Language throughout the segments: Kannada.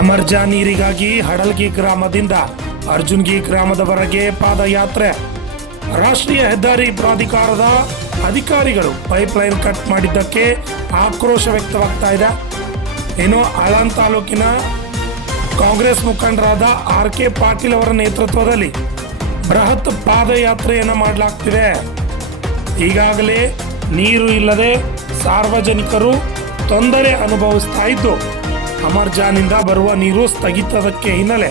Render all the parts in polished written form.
ಅಮರ್ಜಾ ನೀರಿಗಾಗಿ ಹಡಲ್ಗಿ ಗ್ರಾಮದಿಂದ ಅರ್ಜುನ್ಗಿ ಗ್ರಾಮದವರೆಗೆ ಪಾದಯಾತ್ರೆ. ರಾಷ್ಟ್ರೀಯ ಹೆದ್ದಾರಿ ಪ್ರಾಧಿಕಾರದ ಅಧಿಕಾರಿಗಳು ಪೈಪ್ಲೈನ್ ಕಟ್ ಮಾಡಿದ್ದಕ್ಕೆ ಆಕ್ರೋಶ ವ್ಯಕ್ತವಾಗ್ತಾ ಇದೆ. ಇನ್ನು ಆಳಂದ್ ತಾಲೂಕಿನ ಕಾಂಗ್ರೆಸ್ ಮುಖಂಡರಾದ RK ಪಾಟೀಲ್ ಅವರ ನೇತೃತ್ವದಲ್ಲಿ ಬೃಹತ್ ಪಾದಯಾತ್ರೆಯನ್ನು ಮಾಡಲಾಗ್ತಿದೆ. ಈಗಾಗಲೇ ನೀರು ಇಲ್ಲದೆ ಸಾರ್ವಜನಿಕರು ತೊಂದರೆ ಅನುಭವಿಸ್ತಾ ಇದ್ದು, ಅಮರ್ಜಾನಿಂದ ಬರುವ ನೀರು ಸ್ಥಗಿತದಕ್ಕೆ ಹಿನ್ನೆಲೆ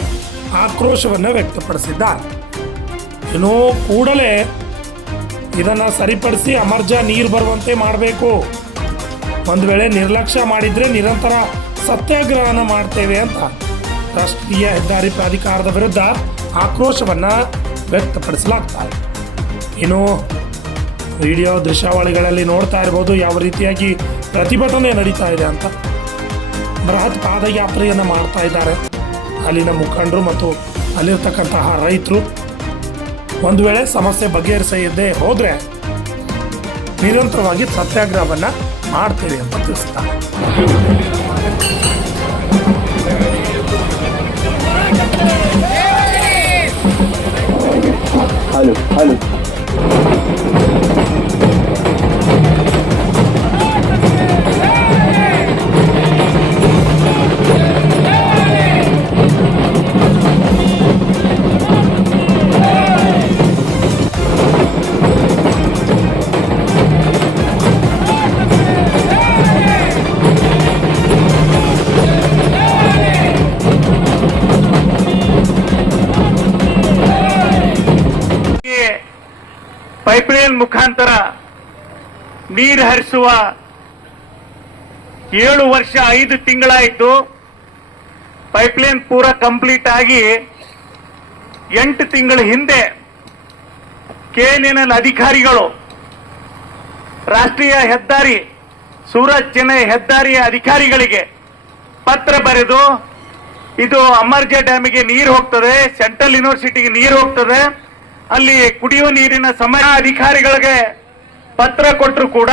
ಆಕ್ರೋಶವನ್ನು ವ್ಯಕ್ತಪಡಿಸಿದ್ದಾರೆ. ಇನ್ನು ಕೂಡಲೇ ಇದನ್ನು ಸರಿಪಡಿಸಿ ಅಮರ್ಜಾ ನೀರು ಬರುವಂತೆ ಮಾಡಬೇಕು. ಒಂದು ವೇಳೆ ನಿರ್ಲಕ್ಷ್ಯ ಮಾಡಿದರೆ ನಿರಂತರ ಸತ್ಯಾಗ್ರಹನ ಮಾಡ್ತೇವೆ ಅಂತ ರಾಷ್ಟ್ರೀಯ ಹೆದ್ದಾರಿ ಪ್ರಾಧಿಕಾರದ ವಿರುದ್ಧ ಆಕ್ರೋಶವನ್ನು ವ್ಯಕ್ತಪಡಿಸಲಾಗ್ತಾರೆ. ಇನ್ನು ವಿಡಿಯೋ ದೃಶ್ಯಾವಳಿಗಳಲ್ಲಿ ನೋಡ್ತಾ ಇರ್ಬೋದು ಯಾವ ರೀತಿಯಾಗಿ ಪ್ರತಿಭಟನೆ ನಡೀತಾ ಇದೆ ಅಂತ. ಬೃಹತ್ ಪಾದಯಾತ್ರೆಯನ್ನು ಮಾಡ್ತಾ ಇದ್ದಾರೆ ಅಲ್ಲಿನ ಮುಖಂಡರು ಮತ್ತು ಅಲ್ಲಿರ್ತಕ್ಕಂತಹ ರೈತರು. ಒಂದು ವೇಳೆ ಸಮಸ್ಯೆ ಬಗೆಹರಿಸದೇ ಹೋದರೆ ನಿರಂತರವಾಗಿ ಸತ್ಯಾಗ್ರಹವನ್ನು ಮಾಡ್ತೇವೆ ಅಂತ ತಿಳಿಸ್ತಾರೆ. ಪೈಪ್ಲೈನ್ ಮುಖಾಂತರ ನೀರು ಹರಿಸುವ 7 ವರ್ಷ 5 ತಿಂಗಳಾಯಿತು. ಪೈಪ್ಲೈನ್ ಪೂರ ಕಂಪ್ಲೀಟ್ ಆಗಿ 8 ತಿಂಗಳ ಹಿಂದೆ KNL ಅಧಿಕಾರಿಗಳು ರಾಷ್ಟ್ರೀಯ ಹೆದ್ದಾರಿ ಸೂರತ್ ಚೆನ್ನೈ ಹೆದ್ದಾರಿಯ ಅಧಿಕಾರಿಗಳಿಗೆ ಪತ್ರ ಬರೆದು ಇದು ಅಮರ್ಜಾ ಡ್ಯಾಮಿಗೆ ನೀರು ಹೋಗ್ತದೆ, ಸೆಂಟ್ರಲ್ ಯೂನಿವರ್ಸಿಟಿಗೆ ನೀರು ಹೋಗ್ತದೆ, ಅಲ್ಲಿ ಕುಡಿಯುವ ನೀರಿನ ಸಮಸ್ಯೆ ಅಧಿಕಾರಿಗಳಿಗೆ ಪತ್ರ ಕೊಟ್ಟರು ಕೂಡ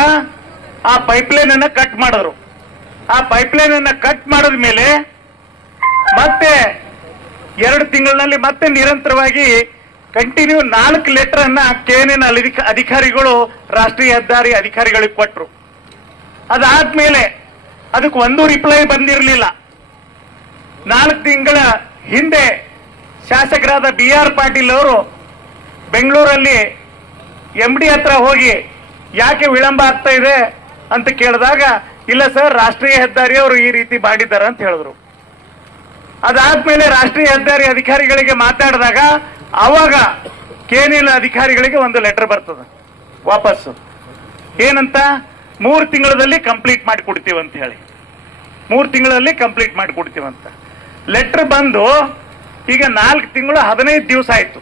ಆ ಪೈಪ್ಲೈನ್ ಅನ್ನ ಕಟ್ ಮಾಡಿದ್ರು. ಆ ಪೈಪ್ಲೈನ್ ಅನ್ನ ಕಟ್ ಮಾಡಿದ ಮೇಲೆ ಮತ್ತೆ 2 ತಿಂಗಳಲ್ಲಿ ಮತ್ತೆ ನಿರಂತರವಾಗಿ ಕಂಟಿನ್ಯೂ 4 ಲೆಟರ್ ಅನ್ನ KNL ಅಧಿಕಾರಿಗಳು ರಾಷ್ಟ್ರೀಯ ಹೆದ್ದಾರಿ ಅಧಿಕಾರಿಗಳಿಗೆ ಕೊಟ್ಟರು. ಅದಾದ್ಮೇಲೆ ಅದಕ್ಕೆ ಒಂದು ರಿಪ್ಲೈ ಬಂದಿರಲಿಲ್ಲ. 4 ತಿಂಗಳ ಹಿಂದೆ ಶಾಸಕರಾದ BR ಪಾಟೀಲ್ ಅವರು ಬೆಂಗಳೂರಲ್ಲಿ MD ಹತ್ರ ಹೋಗಿ ಯಾಕೆ ವಿಳಂಬ ಆಗ್ತಾ ಇದೆ ಅಂತ ಕೇಳಿದಾಗ, ಇಲ್ಲ ಸರ್ ರಾಷ್ಟ್ರೀಯ ಹೆದ್ದಾರಿ ಅವರು ಈ ರೀತಿ ಮಾಡಿದ್ದಾರೆ ಅಂತ ಹೇಳಿದ್ರು. ಅದಾದ್ಮೇಲೆ ರಾಷ್ಟ್ರೀಯ ಹೆದ್ದಾರಿ ಅಧಿಕಾರಿಗಳಿಗೆ ಮಾತಾಡಿದಾಗ ಅವಾಗ KNL ಅಧಿಕಾರಿಗಳಿಗೆ ಒಂದು ಲೆಟರ್ ಬರ್ತದೆ ವಾಪಸ್ಸು. ಏನಂತ, 3 ತಿಂಗಳಲ್ಲಿ ಕಂಪ್ಲೀಟ್ ಮಾಡಿಕೊಡ್ತೀವಿ ಅಂತ ಹೇಳಿ, 3 ತಿಂಗಳಲ್ಲಿ ಕಂಪ್ಲೀಟ್ ಮಾಡಿಕೊಡ್ತೀವಂತ ಲೆಟರ್ ಬಂದು ಈಗ 4 ತಿಂಗಳು 15 ದಿವಸ ಆಯ್ತು.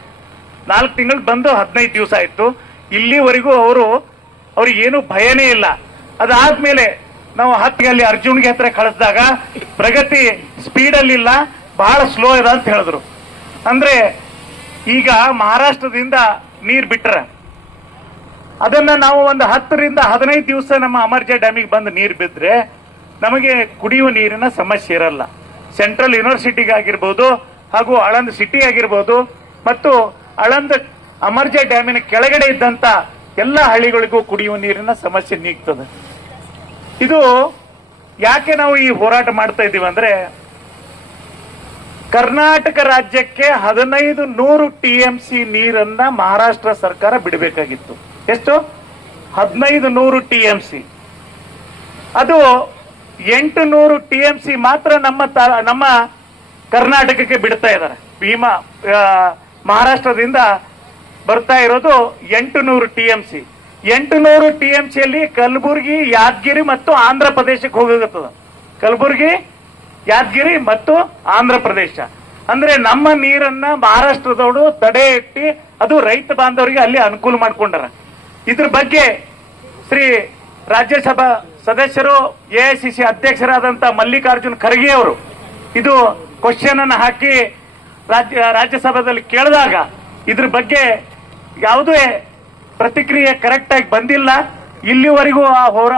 4 ತಿಂಗಳು ಬಂದು 15 ದಿವಸ ಆಯ್ತು. ಇಲ್ಲಿವರೆಗೂ ಅವ್ರಿಗೇನು ಭಯನೇ ಇಲ್ಲ. ಅದಾದ್ಮೇಲೆ ನಾವು ಅಲ್ಲಿ ಅರ್ಜುನ್ಗೆ ಹತ್ರ ಕಳಿಸಿದಾಗ ಪ್ರಗತಿ ಸ್ಪೀಡಲ್ಲಿ ಇಲ್ಲ, ಬಹಳ ಸ್ಲೋ ಇದೆ ಅಂತ ಹೇಳಿದ್ರು. ಅಂದ್ರೆ ಈಗ ಮಹಾರಾಷ್ಟ್ರದಿಂದ ನೀರು ಬಿಟ್ರೆ ಅದನ್ನ ನಾವು ಒಂದು 10 ರಿಂದ 15 ದಿವಸ ನಮ್ಮ ಅಮರ್ಜಾ ಡ್ಯಾಮಿಗೆ ಬಂದು ನೀರು ಬಿದ್ದರೆ ನಮಗೆ ಕುಡಿಯುವ ನೀರಿನ ಸಮಸ್ಯೆ ಇರಲ್ಲ. ಸೆಂಟ್ರಲ್ ಯೂನಿವರ್ಸಿಟಿಗೆ ಆಗಿರ್ಬೋದು, ಹಾಗೂ ಆಳಂದ್ ಸಿಟಿ ಆಗಿರ್ಬೋದು, ಮತ್ತು ಆಳಂದ್ ಅಮರ್ಜಾ ಡ್ಯಾಮಿನ ಕೆಳಗಡೆ ಇದ್ದಂತ ಎಲ್ಲ ಹಳ್ಳಿಗಳಿಗೂ ಕುಡಿಯುವ ನೀರಿನ ಸಮಸ್ಯೆ ನೀಗ್ತದೆ. ಇದು ಯಾಕೆ ನಾವು ಈ ಹೋರಾಟ ಮಾಡ್ತಾ ಇದ್ದೀವಿ ಅಂದ್ರೆ, ಕರ್ನಾಟಕ ರಾಜ್ಯಕ್ಕೆ 1500 TMC ನೀರನ್ನ ಮಹಾರಾಷ್ಟ್ರ ಸರ್ಕಾರ ಬಿಡಬೇಕಾಗಿತ್ತು. ಎಷ್ಟು? 1500 TMC. ಅದು 800 TMC ಮಾತ್ರ ನಮ್ಮ ಕರ್ನಾಟಕಕ್ಕೆ ಬಿಡ್ತಾ ಇದ್ದಾರೆ. ಭೀಮಾ ಮಹಾರಾಷ್ಟ್ರದಿಂದ ಬರ್ತಾ ಇರೋದು 800 TMC. 800 TMCಯಲ್ಲಿ ಕಲಬುರಗಿ, ಯಾದಗಿರಿ ಮತ್ತು ಆಂಧ್ರ ಪ್ರದೇಶಕ್ಕೆ ಹೋಗುತ್ತದೆ. ಕಲಬುರಗಿ, ಯಾದಗಿರಿ ಮತ್ತು ಆಂಧ್ರ ಪ್ರದೇಶ. ಅಂದ್ರೆ ನಮ್ಮ ನೀರನ್ನ ಮಹಾರಾಷ್ಟ್ರದವರು ತಡೆ ಇಟ್ಟು ಅದು ರೈತ ಬಾಂಧವರಿಗೆ ಅಲ್ಲಿ ಅನುಕೂಲ ಮಾಡಿಕೊಂಡಾರ. ಇದ್ರ ಬಗ್ಗೆ ಶ್ರೀ ರಾಜ್ಯಸಭಾ ಸದಸ್ಯರು AICC ಅಧ್ಯಕ್ಷರಾದಂತ ಮಲ್ಲಿಕಾರ್ಜುನ್ ಖರ್ಗೆ ಅವರು ಇದು ಕ್ವಶನ್ ಅನ್ನು ಹಾಕಿ ರಾಜ್ಯಸಭೆಯಲ್ಲಿ ಕೇಳಿದಾಗ ಇದ್ರ ಬಗ್ಗೆ ಯಾವುದೇ ಪ್ರತಿಕ್ರಿಯೆ ಕರೆಕ್ಟ್ ಆಗಿ ಬಂದಿಲ್ಲ. ಇಲ್ಲಿವರೆಗೂ ಆ ಹೋರಾಟ